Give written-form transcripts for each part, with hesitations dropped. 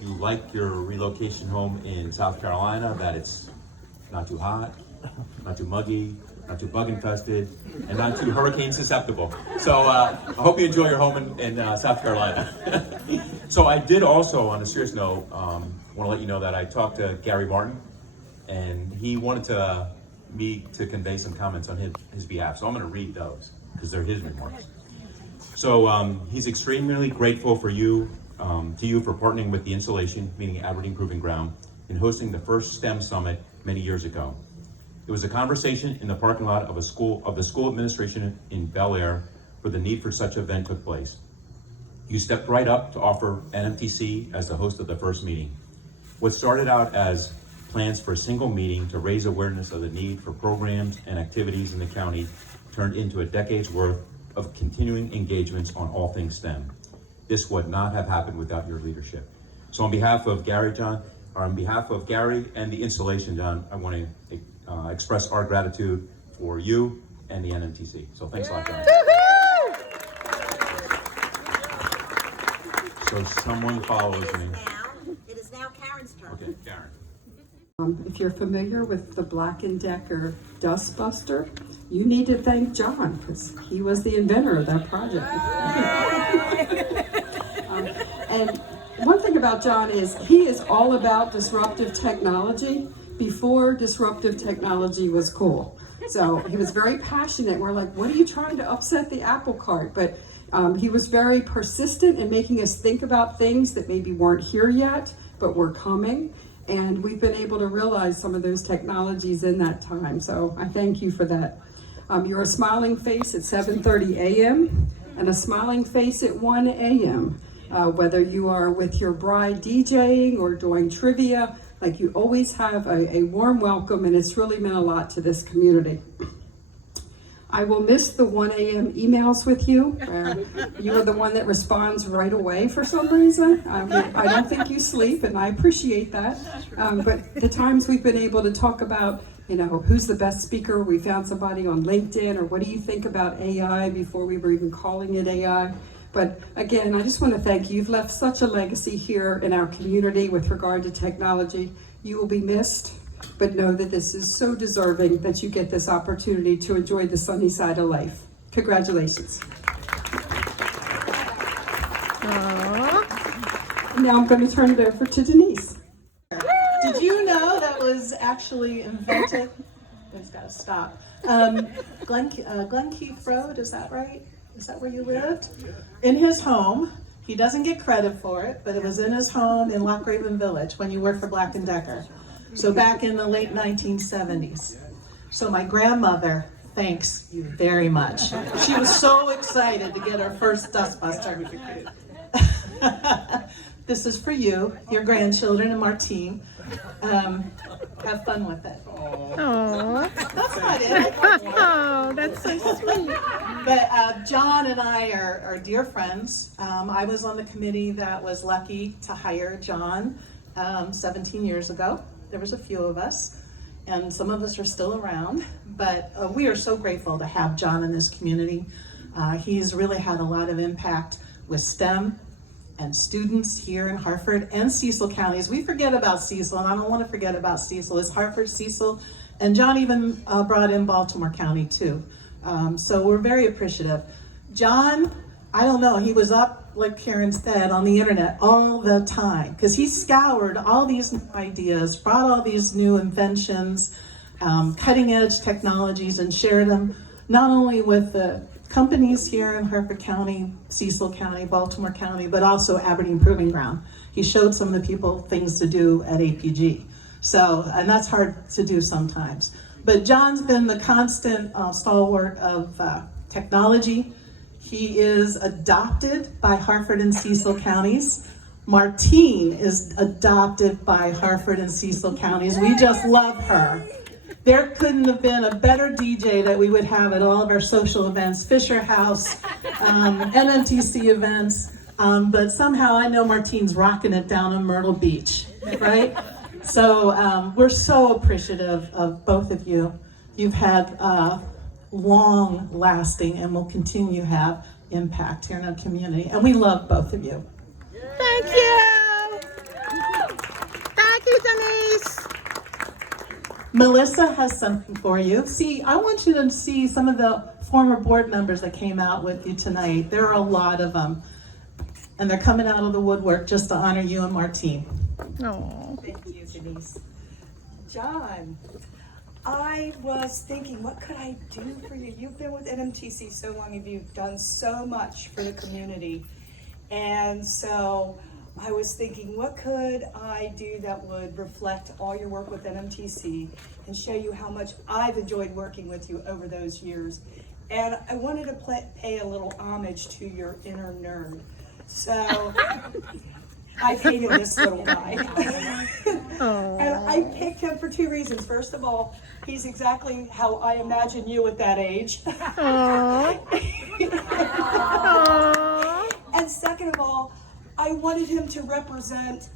you like your relocation home in South Carolina, that it's not too hot, not too muggy, not too bug infested, and not too hurricane susceptible. So I hope you enjoy your home in South Carolina. So I did also, on a serious note, want to let you know that I talked to Gary Martin, and he wanted me to convey some comments on his behalf. So I'm going to read those because they're his remarks. So he's extremely grateful for you, for partnering with the installation, meaning Aberdeen Proving Ground, in hosting the first STEM Summit many years ago. It was a conversation in the parking lot of the school administration in Bel Air where the need for such an event took place. You stepped right up to offer NMTC as the host of the first meeting. What started out as plans for a single meeting to raise awareness of the need for programs and activities in the county turned into a decade's worth of continuing engagements on all things STEM. This would not have happened without your leadership. So on behalf of Gary and the installation, John, I want to express our gratitude for you and the NMTC. So thanks a lot, John. So someone follows me. It is now Karen's turn. Okay, Karen. If you're familiar with the Black & Decker Dust Buster, you need to thank John because he was the inventor of that project. And one thing about John is he is all about disruptive technology before disruptive technology was cool. So he was very passionate. We're like, what are you trying to upset the apple cart? But he was very persistent in making us think about things that maybe weren't here yet, but were coming. And we've been able to realize some of those technologies in that time. So I thank you for that. You're a smiling face at 7:30 a.m. and a smiling face at 1 a.m. Whether you are with your bride DJing or doing trivia, like you always have a warm welcome, and it's really meant a lot to this community. I will miss the 1 a.m. emails with you. You are the one that responds right away for some reason. I don't think you sleep, and I appreciate that. But the times we've been able to talk about, who's the best speaker, we found somebody on LinkedIn, or what do you think about AI before we were even calling it AI. But again, I just want to thank you. You've left such a legacy here in our community with regard to technology. You will be missed. But know that this is so deserving that you get this opportunity to enjoy the sunny side of life. Congratulations. Aww. Now I'm going to turn it over to Denise. Did you know that was actually invented? It's got to stop. Glenkeith Road, is that right? Is that where you lived? In his home. He doesn't get credit for it, but it was in his home in Lochraven Village when you worked for Black & Decker. So back in the late 1970s. So my grandmother thanks you very much. She was so excited to get her first dustbuster. This is for you, your grandchildren, and Martine. Have fun with it. Aww. That's not it. Oh, that's so sweet. But John and I are dear friends. I was on the committee that was lucky to hire John 17 years ago. There was a few of us, and some of us are still around, but we are so grateful to have John in this community. He's really had a lot of impact with STEM and students here in Harford and Cecil counties. We forget about Cecil, and I don't want to forget about Cecil. It's Harford, Cecil, and John even brought in Baltimore County too. So we're very appreciative. John, I don't know, he was up, like Karen said, on the internet all the time because he scoured all these new ideas, brought all these new inventions, cutting edge technologies, and shared them not only with the companies here in Harford County, Cecil County, Baltimore County, but also Aberdeen Proving Ground. He showed some of the people things to do at APG. So, and that's hard to do sometimes. But John's been the constant stalwart of technology. He is adopted by Harford and Cecil counties. Martine is adopted by Harford and Cecil counties. We just love her. There couldn't have been a better DJ that we would have at all of our social events, Fisher House, NMTC events, but somehow I know Martine's rocking it down in Myrtle Beach, right? So we're so appreciative of both of you. You've had long-lasting and will continue to have impact here in our community, and we love both of you. Thank you. Melissa has something for you. See, I want you to see some of the former board members that came out with you tonight. There are a lot of them. And they're coming out of the woodwork just to honor you and Martine. Oh. Thank you, Denise. John, I was thinking, what could I do for you? You've been with NMTC so long and you've done so much for the community. And so I was thinking, what could I do that would reflect all your work with NMTC and show you how much I've enjoyed working with you over those years. And I wanted to pay a little homage to your inner nerd. So I painted this little guy. And I picked him for two reasons. First of all, he's exactly how I imagine you at that age. And second of all, I wanted him to represent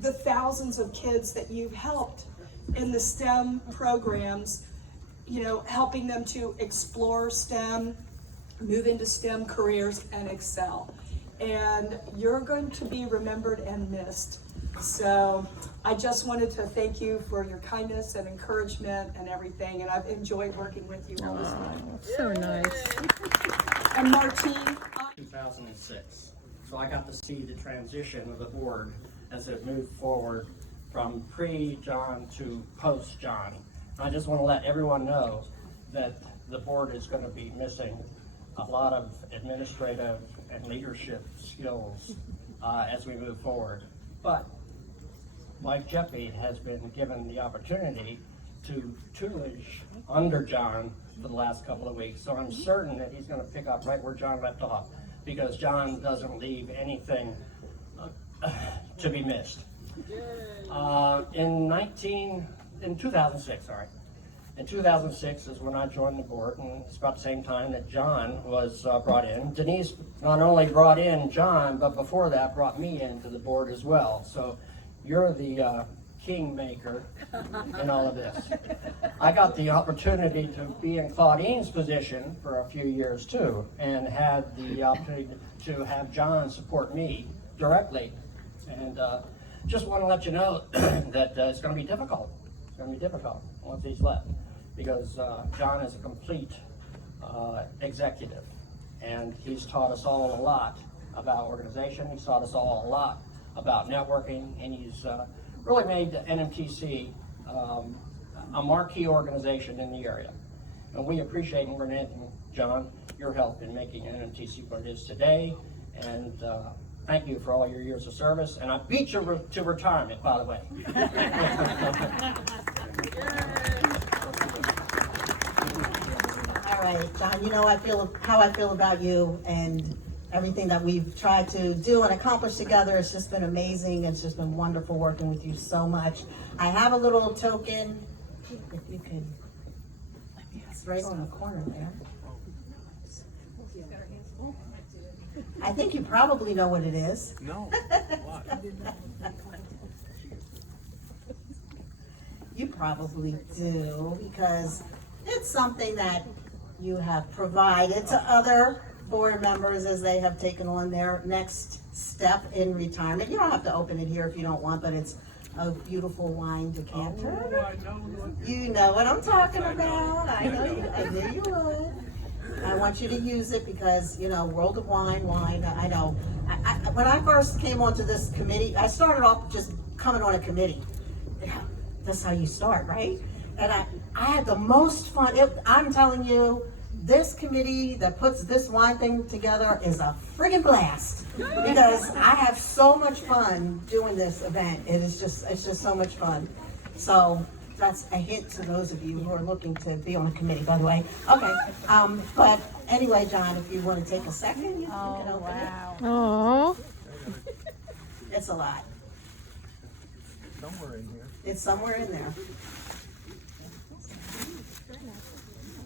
the thousands of kids that you've helped in the STEM programs, you know, helping them to explore STEM, move into STEM careers, and excel. And you're going to be remembered and missed. So I just wanted to thank you for your kindness and encouragement and everything, and I've enjoyed working with you all this time. So nice. And Martine, 2006. So I got to see the transition of the board as it moved forward from pre-John to post-John. I just want to let everyone know that the board is going to be missing a lot of administrative and leadership skills as we move forward. But Mike Jeppe has been given the opportunity to tutelage under John for the last couple of weeks. So I'm certain that he's going to pick up right where John left off, because John doesn't leave anything to be missed. In 2006, sorry. In 2006 is when I joined the board, and it's about the same time that John was brought in. Denise not only brought in John, but before that brought me into the board as well. So you're the kingmaker in all of this. I got the opportunity to be in Claudine's position for a few years too, and had the opportunity to have John support me directly. And just want to let you know that it's going to be difficult. It's going to be difficult once he's left, because John is a complete executive, and he's taught us all a lot about organization. He's taught us all a lot about networking, and he's really made the NMTC a marquee organization in the area. And we appreciate, and John, your help in making NMTC what it is today. And thank you for all your years of service. And I beat you to retirement, by the way. all right, John, you know how I feel about you, and everything that we've tried to do and accomplish together. It's just been amazing. It's just been wonderful working with you so much. I have a little token, if you could, it's right on the corner there. I think you probably know what it is. No. You probably do, because it's something that you have provided to other board members as they have taken on their next step in retirement. You don't have to open it here if you don't want, but it's a beautiful wine decanter. Oh, I know. You know what I'm talking about. I knew you would. I want you to use it because, you know, World of Wine, I know. When I first came onto this committee, I started off just coming on a committee. That's how you start, right? And I had the most fun. I'm telling you, this committee that puts this wine thing together is a friggin' blast, because I have so much fun doing this event. It's just so much fun. So that's a hint to those of you who are looking to be on a committee, by the way. Okay, but anyway, John, if you want to take a second, you can open it. Oh. It's a lot. Somewhere in here. It's somewhere in there.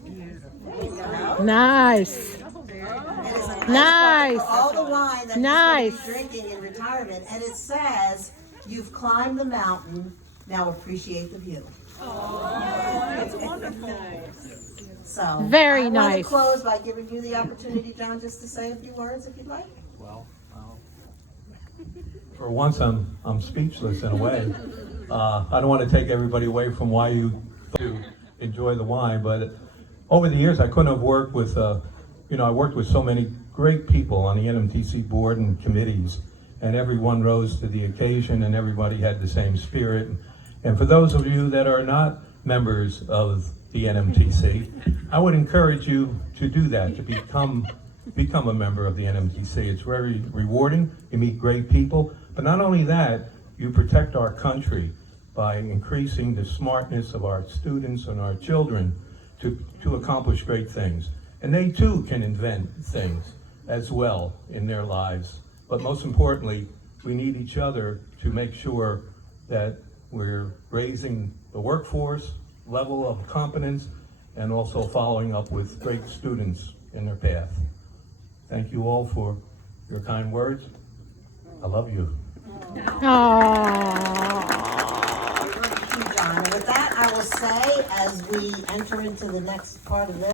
There you go. Nice. It is a Nice. for all the wine that Nice. he's going to be drinking in retirement, and it says, "You've climbed the mountain. Now appreciate the view." That's wonderful. So Very I want nice. to close by giving you the opportunity, John, just to say a few words if you'd like. Well, for once I'm speechless in a way. I don't want to take everybody away from why you to enjoy the wine, but over the years I couldn't have worked with, I worked with so many great people on the NMTC board and committees, and everyone rose to the occasion and everybody had the same spirit. And for those of you that are not members of the NMTC, I would encourage you to do that, to become a member of the NMTC. It's very rewarding. You meet great people, but not only that, you protect our country by increasing the smartness of our students and our children to accomplish great things. And they too can invent things as well in their lives. But most importantly, we need each other to make sure that we're raising the workforce level of competence and also following up with great students in their path. Thank you all for your kind words. I love you. Aww. Thank you, John. And with that, I will say, as we enter into the next part of this,